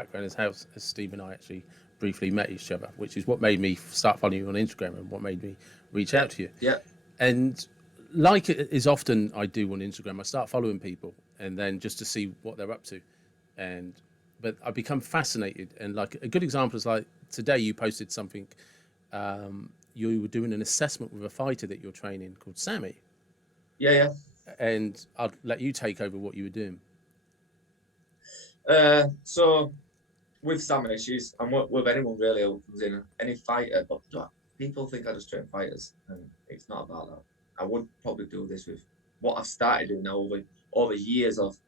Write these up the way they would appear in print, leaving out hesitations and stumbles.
background is how Steve and I actually briefly met each other, which is what made me start following you on Instagram and what made me reach Yeah, out to you. yeah, And like it is often I do on Instagram, I start following people and then just to see what they're up to. And but I become fascinated. And like a good example is like today you posted something. You were doing an assessment with a fighter that you're training called Sammy, yeah, yeah. and I'll let you take over what you were doing. So with Sammy, she's and with anyone really who comes in, any fighter, but people think I just train fighters, and it's not about that. I would probably do this with what I've started doing now over years of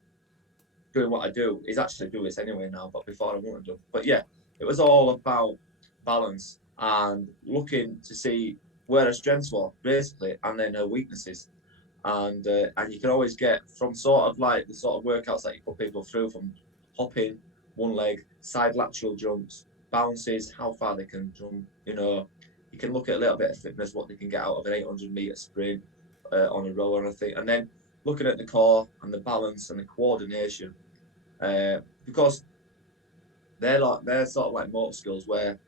doing what I do is actually do this anyway now, but before I wouldn't do. But yeah, it was all about balance and looking to see where her strengths were basically, and then her weaknesses. And you can always get from sort of like the sort of workouts that you put people through from hopping, one leg, side lateral jumps, bounces, how far they can jump. You can look at a little bit of fitness, what they can get out of an 800-meter sprint on a row or anything, and then looking at the core and the balance and the coordination, because they're sort of like motor skills where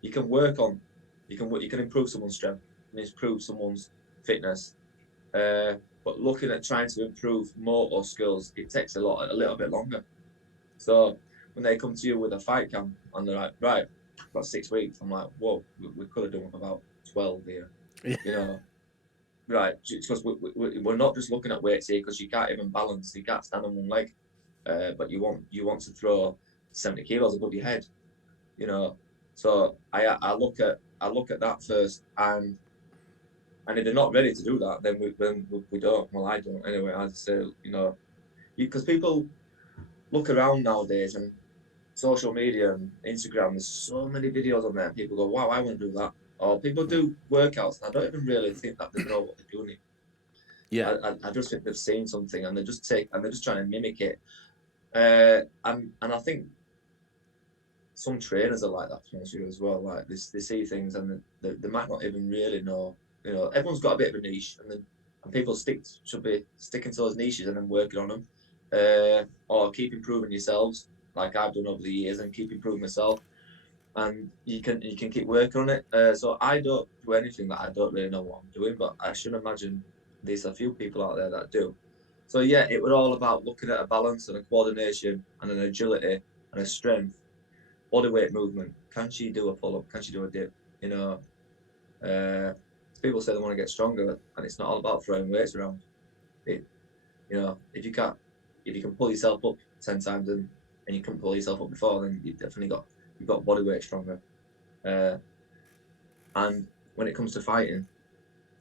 you can work on, you can improve someone's strength and improve someone's fitness. But looking at trying to improve motor skills, it takes a little bit longer. So when they come to you with a fight camp and they're like, right, about 6 weeks, I'm like, whoa, we could have done with about 12 here, Yeah. you know, right? Because we're not just looking at weights here because you can't even balance, you can't stand on one leg, but you want to throw 70 kilos above your head, you know. So I look at that first, and if they're not ready to do that, then we don't. Well, I don't anyway. I just say, because people look around nowadays and social media and Instagram. There's so many videos on there. And people go, "Wow, I want to do that." Or people do workouts, and I don't even really think that they know what they're doing. Yeah. I just think they've seen something and they're just trying to mimic it. And I think some trainers are like that to you as well. Like they see things and they might not even really know. Everyone's got a bit of a niche, and people should be sticking to those niches and then working on them, or keep improving yourselves, like I've done over the years, and keep improving myself. And you can keep working on it. So I don't do anything that I don't really know what I'm doing, but I should imagine there's a few people out there that do. So yeah, it was all about looking at a balance and a coordination and an agility and a strength, body weight movement. Can she do a pull up? Can she do a dip? You know, uh, people say they want to get stronger, and it's not all about throwing weights around. It, if you can pull yourself up 10 times and you couldn't pull yourself up before, then you've got body weight stronger. Uh, and when it comes to fighting,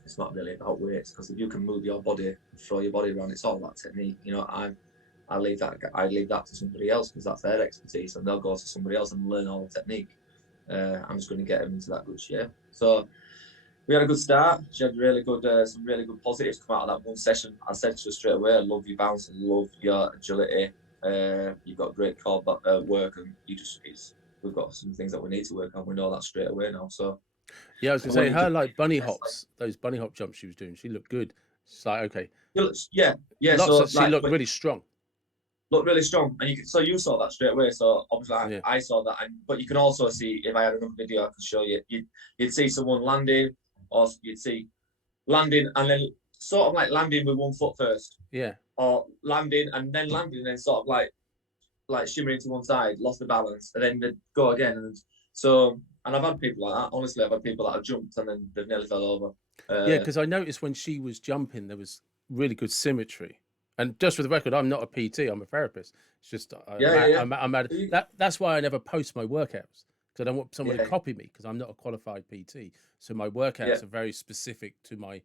it's not really about weights, because if you can move your body, throw your body around, it's all about technique. I leave that to somebody else because that's their expertise, and they'll go to somebody else and learn all the technique. I'm just going to get them into that good shape. So we had a good start. She had some really good positives come out of that one session. I said to her straight away, "I love your bounce and love your agility. You've got great core work, and we've got some things that we need to work on. We know that straight away now." So Yeah, I was I gonna want say you to her like bunny test, like, hops, those bunny hop jumps she was doing. She looked good. It's like okay, yeah, yeah. lots So of she like, looked really strong. look really strong, and you saw that straight away. So obviously Yeah, I saw that, but you can also see, if I had another video I could show you, you'd see someone landing, or you'd see landing and then sort of like landing with one foot first, yeah, or landing and then sort of like shimmering to one side, lost the balance, and then they'd go again. And I've had people like that. Honestly, I've had people that have jumped and then they've nearly fell over. yeah. Uh, Because I noticed when she was jumping, there was really good symmetry. And just for the record, I'm not a PT. I'm a therapist. It's just yeah, yeah, yeah. I'm at that. That's why I never post my workouts because I don't want someone to Yeah, copy me because I'm not a qualified PT. So my yeah, workouts are very specific to my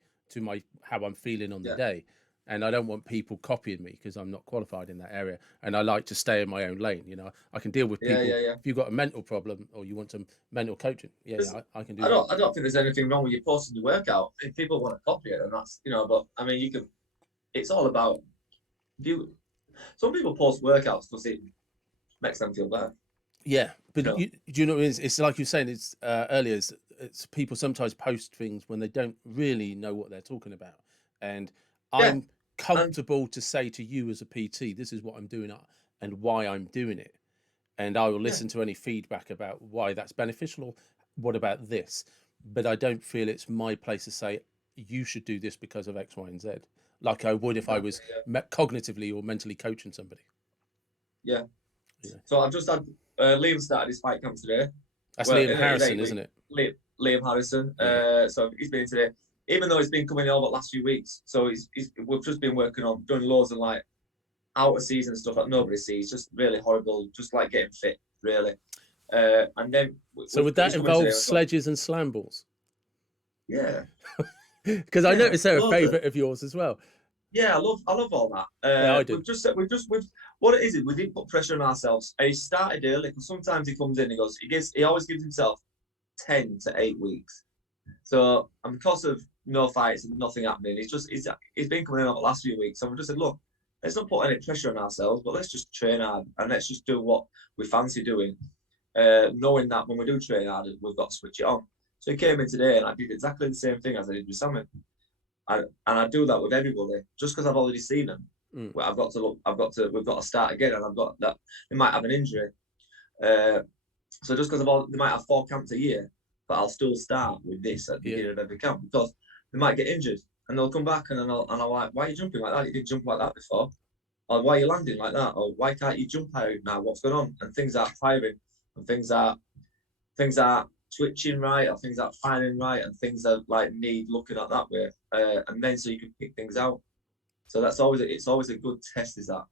how I'm feeling on the yeah. day, and I don't want people copying me because I'm not qualified in that area. And I like to stay in my own lane. I can deal with Yeah, people yeah, yeah. if you've got a mental problem or you want some mental coaching. Yeah, There's, yeah, I can do I that. don't I don't think there's anything wrong with you posting your workout. If people want to copy it, and that's, but I mean, you can. It's all about you. Some people post workouts because it makes them feel better. Yeah, You but know. do you know what it is? It's like you're saying. It's earlier. It's people sometimes post things when they don't really know what they're talking about, and Yeah, I'm and comfortable to say to you as a PT, this is what I'm doing and why I'm doing it. and I will listen to any feedback about why that's beneficial or what about this. But I don't feel it's my place to say you should do this because of X, Y, and Z, like I would if I was cognitively or mentally coaching somebody. Yeah. So I've just had Liam started his fight camp today. That's Liam Harrison, isn't it? Liam Harrison. So he's been today, even though he's been coming over the last few weeks. So we've just been working on doing loads of like out of season stuff that nobody sees, just really horrible, just like getting fit, really. And then so would that involve sledges and slam balls? Yeah, because I noticed they're a favourite of yours as well. Yeah, I love all that. I do. We've what it is we didn't put pressure on ourselves. And he started early because sometimes he comes in, he always gives himself 10 to 8 weeks. So, and because of no fights and nothing happening, he's been coming in over the last few weeks. So we just said, look, let's not put any pressure on ourselves, but let's just train hard and let's just do what we fancy doing, knowing that when we do train hard, we've got to switch it on. So he came in today and I did exactly the same thing as I did with Sammy. And I do that with everybody. Just because I've already seen them, we've got to start again, and I've got that they might have an injury. So just because they might have 4 camps a year, but I'll still start with this at the beginning of every camp because they might get injured and they'll come back and I'll like, why are you jumping like that? You didn't jump like that before. Or why are you landing like that? Or why can't you jump out now? What's going on? And things aren't firing, and things are twitching right, or things aren't firing right, and things are like need looking at that way, and then so you can pick things out. So it's always a good test, is that.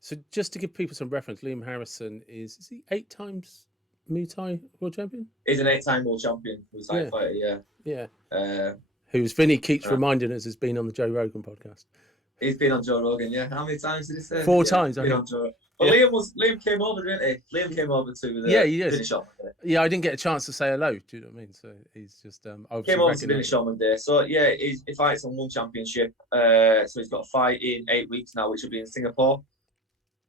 So just to give people some reference, Liam Harrison is he 8 times Muay Thai world champion? He's an 8-time world champion Muay Thai fighter, yeah. Who's Vinny keeps reminding us has been on the Joe Rogan podcast. He's been on Joe Rogan, yeah. How many times did he say? 4 times, I think. On Joe. Well, Liam came over, didn't he? Liam came over to he did. Vinny Shorman Day. Yeah, I didn't get a chance to say hello. Do you know what I mean? So he's just came over to Vinny Shorman Day. So yeah, he fights on one championship. So he's got a fight in 8 weeks now, which will be in Singapore.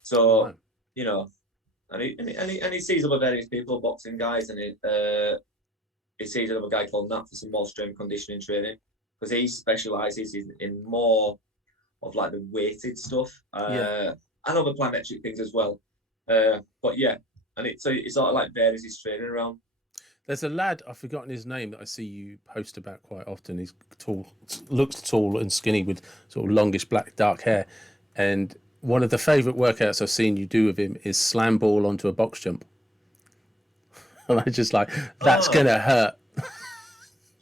So you know, and he sees other various people, boxing guys, and he sees another guy called Nat for some more strength conditioning training because he specialises in more of like the weighted stuff. And other plyometric things as well. But yeah, and it sort of like varies his training around. There's a lad, I've forgotten his name, that I see you post about quite often. He's tall, looks tall and skinny with sort of longish black dark hair. And one of the favourite workouts I've seen you do with him is slam ball onto a box jump. And I just like, that's gonna hurt.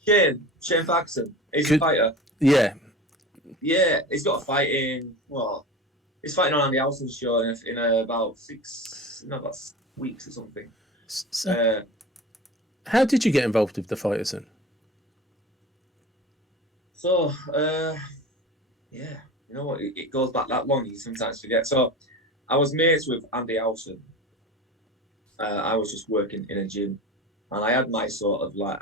Shane Faxon, he's a fighter. Yeah. Yeah, he's got a fight in, he's fighting on Andy Alston's show in about 6 weeks or something. So, how did you get involved with the fighters then? So, you know what? It goes back that long. You sometimes forget. So, I was mates with Andy Alston. I was just working in a gym, and I had my sort of like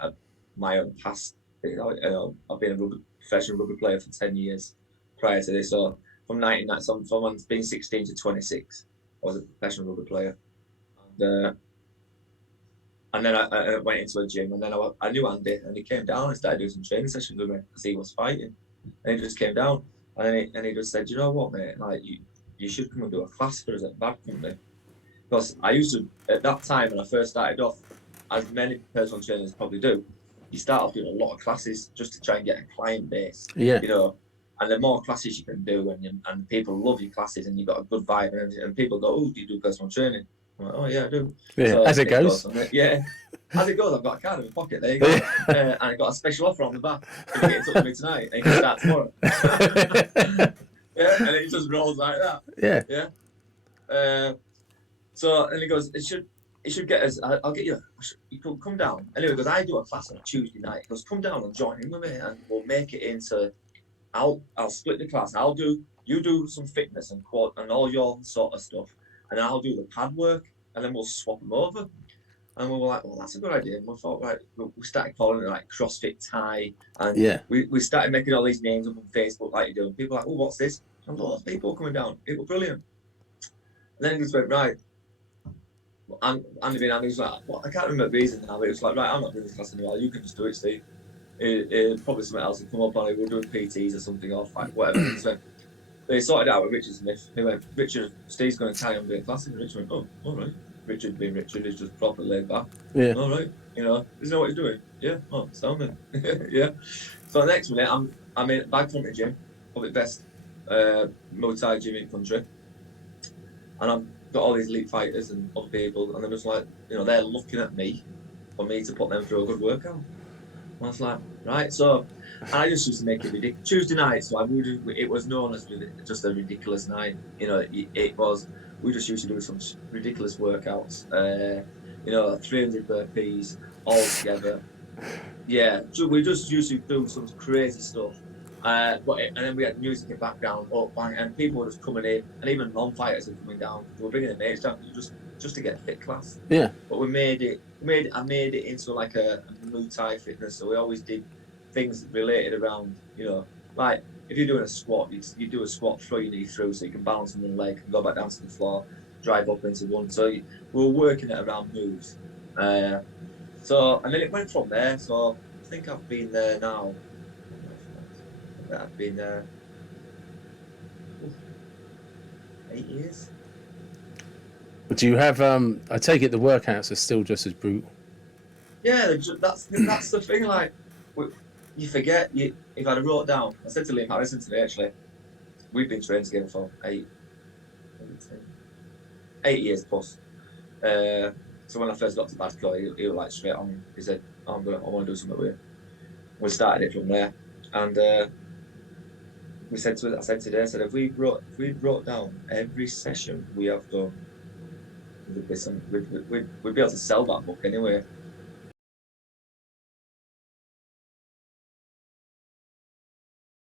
my own past. I've been a professional rugby player for 10 years prior to this. So. From being 16 to 26, I was a professional rugby player, and then I went into a gym, and then I knew Andy, and he came down and started doing some training sessions with me because he was fighting, and he just came down, and he just said, you know what, mate, like you should come and do a class for us at Bad Company, because I used to at that time when I first started off, as many personal trainers probably do, you start off doing a lot of classes just to try and get a client base, you know. And the more classes you can do, and people love your classes, and you've got a good vibe, and people go, "Oh, do you do personal training?" I'm like, "Oh yeah, I do." Yeah, so as it goes. As it goes, I've got a card in my pocket. There you go, and I got a special offer on the back. If you get in touch with me tonight, and you can start tomorrow. And it just rolls like that. Yeah. So and he goes, it should get us. I'll get you. You can come down. Anyway, because I do a class on a Tuesday night. He goes, come down and join in with me, and we'll make it into. I'll split the class. You do some fitness and quad and all your sort of stuff, and I'll do the pad work, and then we'll swap them over. And we were like, well, that's a good idea. And we thought, right, we started calling it like CrossFit Thai, and we started making all these names up on Facebook like you do. And people were like, oh, what's this? And lots of people coming down. It was brilliant. And then he just went, right. And Andy was like, well, I can't remember the reason now, but it was like, right, I'm not doing this class anymore. You can just do it, Steve. Probably something else would come up on it. We're doing PTs or something, or like whatever. So they sorted out with Richard Smith. He went, Richard, Steve's going to carry on doing classes. And Richard went, oh, all right. Richard being Richard is just proper laid back. Yeah. All right, you know, doesn't know what he's doing. Yeah, oh, sounding. Yeah. So the next minute, I'm in Bag Country Gym, probably best Muay Thai gym in the country, and I've got all these elite fighters and other people, and they're just like, you know, they're looking at me for me to put them through a good workout. And I was like, right, so, and I just used to make it ridiculous. Tuesday night, so it was known as just a ridiculous night. You know, it was. We just used to do some ridiculous workouts. You know, 300 burpees all together. Yeah, so we just used to do some crazy stuff. And then we had music in the background, up bang, and people were just coming in, and even non-fighters were coming down. They were bringing their mates down just to get a fit class. Yeah. But I made it into like a Muay Thai fitness. So we always did things related around, you know, like if you're doing a squat, you do a squat, throw your knee through so you can balance on one leg and go back down to the floor, drive up into one. So we were working it around moves. So, and then it went from there. So I think I've been there now. I've been there 8 years. Do you have? I take it the workouts are still just as brutal. Yeah, that's the thing. Like, you forget. If I'd have wrote down, I said to Liam Harrison today. Actually, we've been training together for 8 years plus. So when I first got to Badco, he was like straight on. He said, I want to do something with you. We started it from there, and I said today, if we wrote down every session we have done, we'd be able to sell that book anyway.